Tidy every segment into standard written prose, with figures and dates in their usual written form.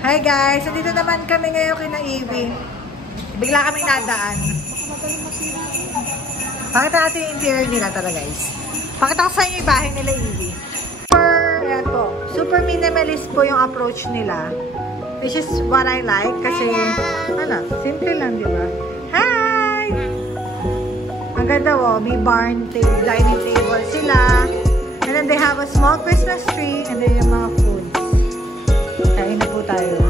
Hi guys! So dito naman kami ngayon kina Evie. Bigla kami nadaan. Pakita natin yung interior nila talaga guys. Pakita ko sa inyo yung bahay nila Evie. Ayan po. Super minimalist po yung approach nila. Which is what I like. Kasi, simple lang, di ba? Hi! Ang ganda oh. May barn table, dining table sila. And then they have a small Christmas tree. And then yung mga food. Kain na po tayo.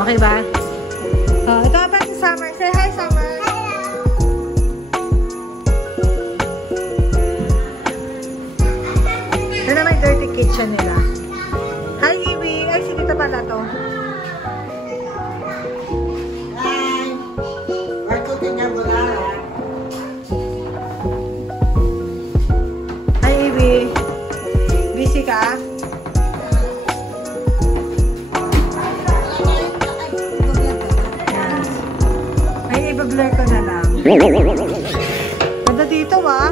Okay ba? Ito pa si Summer. Say hi, Summer. Ito na may dirty kitchen nila. Hi, Iwi. Ay, si Tita pala to. Hi. We're cooking carbonara. Hi, Iwi. Busy ka? Yes. Ay, iba-blur ko na lang. Ganda dito, ah.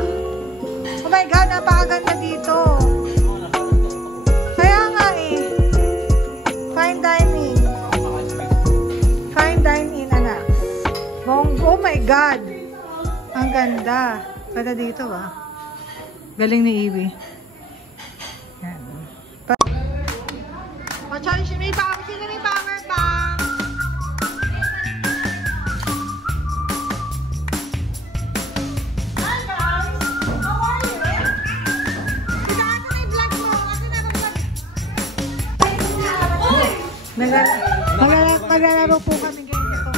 Oh my God, napakaganda dito. Kaya nga eh. Fine dining. Fine dining, anak. Oh my God. Ang ganda. Ganda dito, ah. Galing ni Iwi. Yan. Oh, Charlie, sino may power bank? Maglalaro po kami ngayon ito.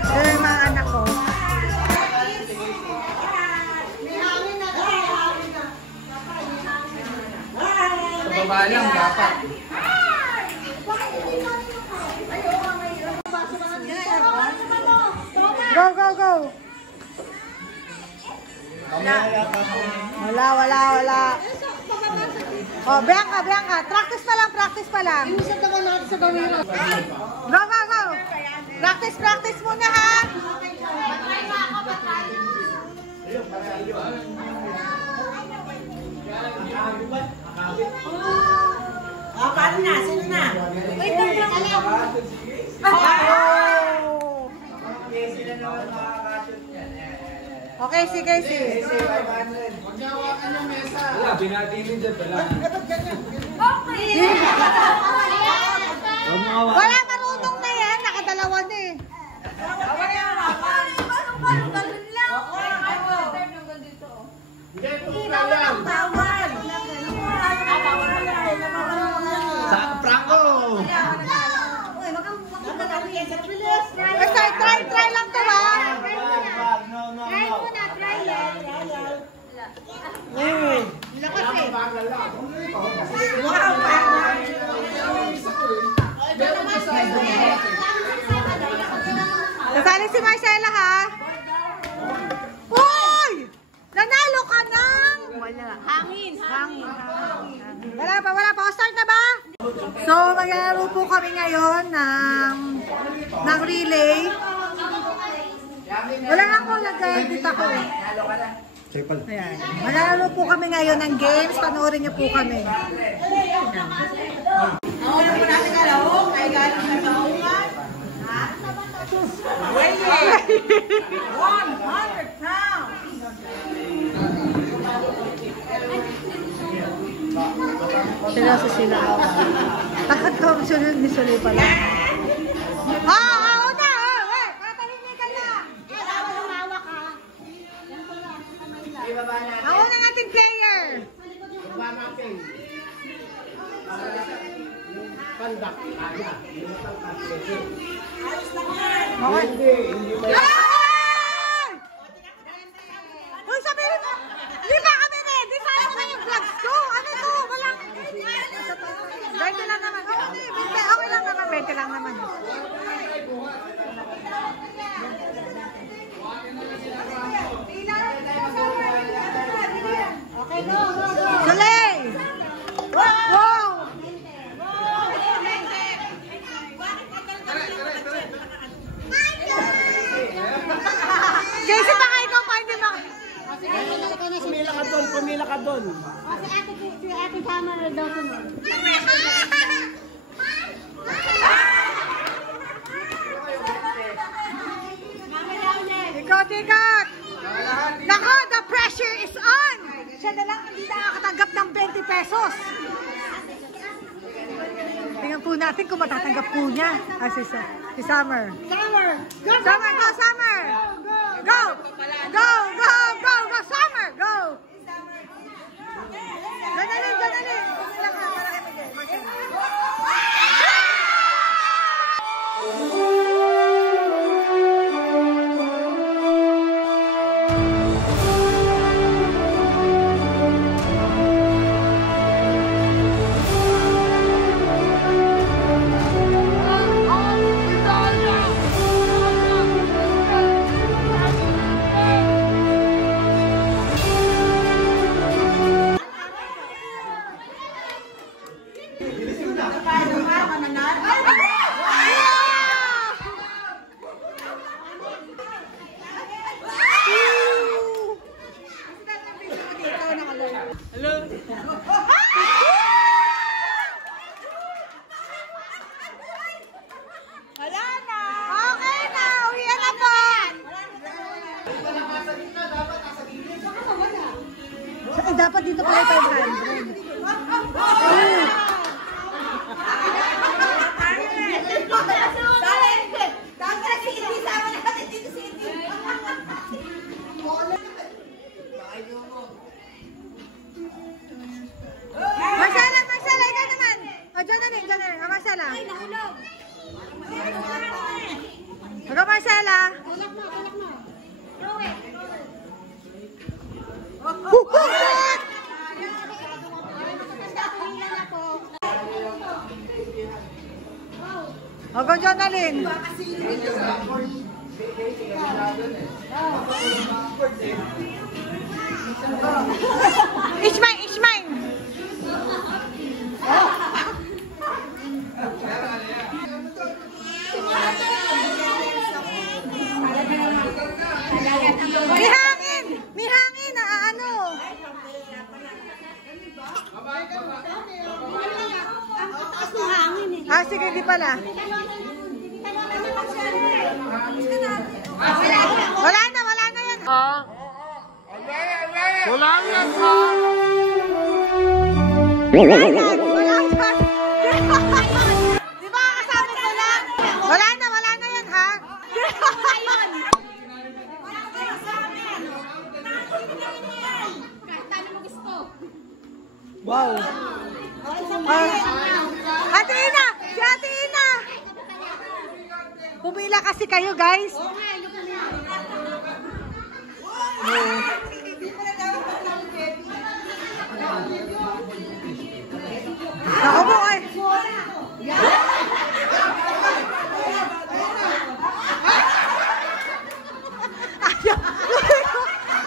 Ito yung mga anak ko. Sa baba lang, dapat. Go, go, go! Wala. Oh, Bianca. Practice pa lang. Iusap naman natin sa gawin. Go. Practice muna, ha? Paano na? Sino na? Wait lang. Okay, sige. Magnawakan yung mesa. Wala, binatilin dyan pala. Wala, marunong na yan. Nakadalawa na eh. Franco! Try lang to, ha? Lakas eh. Kasali si Marcela, ha? Uy! Nanalo ka ng... Wala. Hangin. Wala pa. O, start na ba? So, maglalaro po kami ngayon ng relay. Wala nga ako, nag-edit ako eh. Ayan. Maglalaro po kami ngayon ng games. Panoorin niyo po kami. Ano po natin kalahok? Ay galing sa kahungan. 100 pounds. Seryoso sila. Takot ko sunod ni Suli pala. Ako na! Tatalinig ka na! Ako na ating player! Uy, sabihin mo! Di ba kami ready? Sayang na yung vlogs ko! Ano to? Walang... 20 lang naman. Okay lang naman. 20 lang naman. Okay, go! Sulay! Wow! doon. Si Ate Summer daw sunod. Ikot! Nako, the pressure is on! Siya na lang hindi nakakatanggap ng 20 pesos. Tingnan po natin kung matatanggap po niya. Si Summer. Summer! Go! Summer, go, Summer! Go! Go, go, go, go, Summer! Go! Dali! Wala ka, para kay Miguel. Dapat dito pala 500. Marcela, ikaw naman. O, dyan na rin. Marcela. Ikaw, Marcela. Ako dyan na rin. It's mine. May hangin na ano. Sige, di pala. Wala na yan. Wala yan, ha? Di ba kasabi ko lang? Wala na yan, ha? Wow. Ate Ina! Si Ate Ina! Pumila kasi kayo, guys. Ako mo, ay.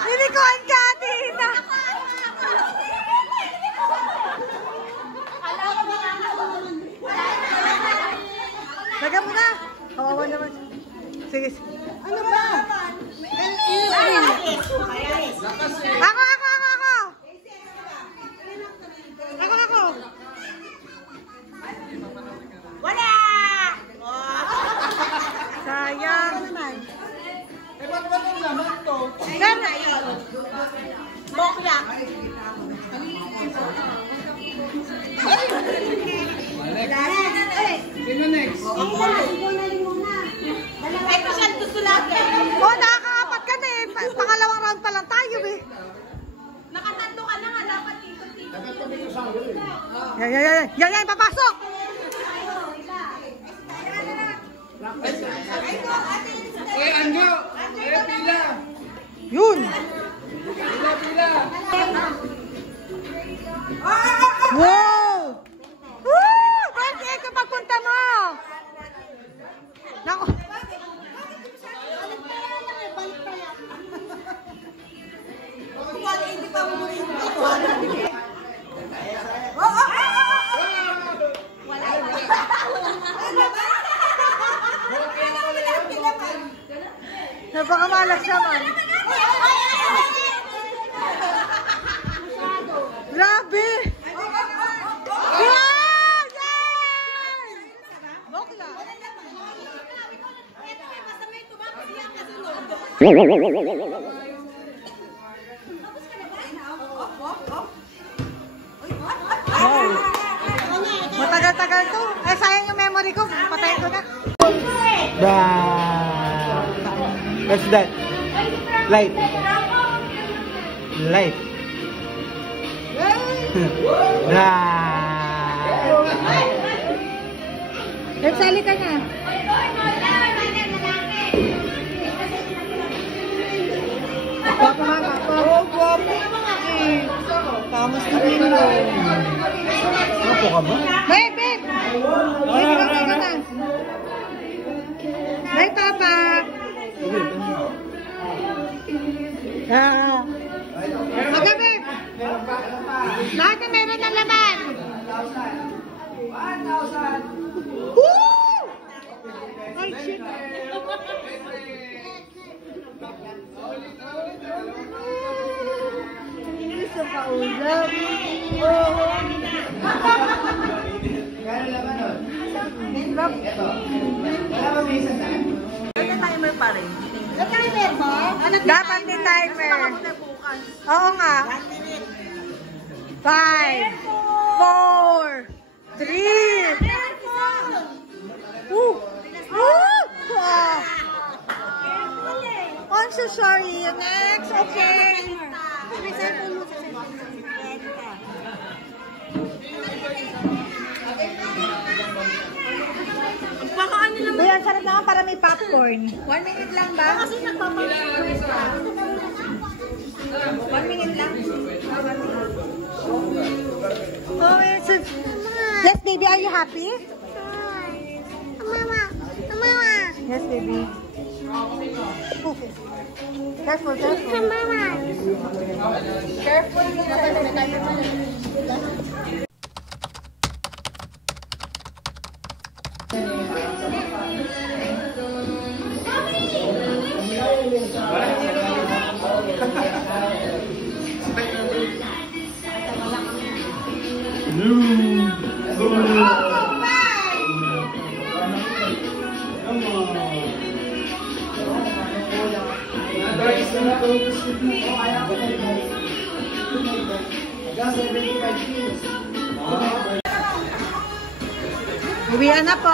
Nilikuan ka, Ate Ina. Lagyan mo na. Kawawa naman. Sige. Ano ba? Ako. Wala! Sayang. Ba't ba nung naman to? Bokyak. Sino next? Nakakaapat ka na eh. Pangalawang round pa lang tayo eh. Nakatatlo ka na nga, dapat dito. Yan, papasok! Anjo! Pila! Yun! Pila! Wow! Woo! Bakit ito pagpunta mo? Naku! Napakamalas naman. Wow. Matagal-tagal to. Eh, sayang yung memory ko. Patayin ko na. What's that? Light. Light. Nagsali ka na. Guwapo nga, guwapo. Oh, guwapo mga eh. Tamos na rin mo. Guwapo ka ba? Babe, babe! Babe, guwapo ka na. Bye, Papa! Aga, babe! Lahat na meron ng laman! 1,000! Woo! Ay, shit! Gusto ka ulam. Timer pa rin. Timer mo? Dapat may timer. Oo nga. 5, 4, 3. Woo! Woo! I'm so sorry. Next, okay. Uy, ang sarap naman para may popcorn. 1 minute lang ba? Kasi nagpapapcorn ka. 1 minute lang. Oh, it's a... Yes, baby. Are you happy? Mama. Mama. Yes, baby. Careful, careful. Mama. Careful. Uwian na po.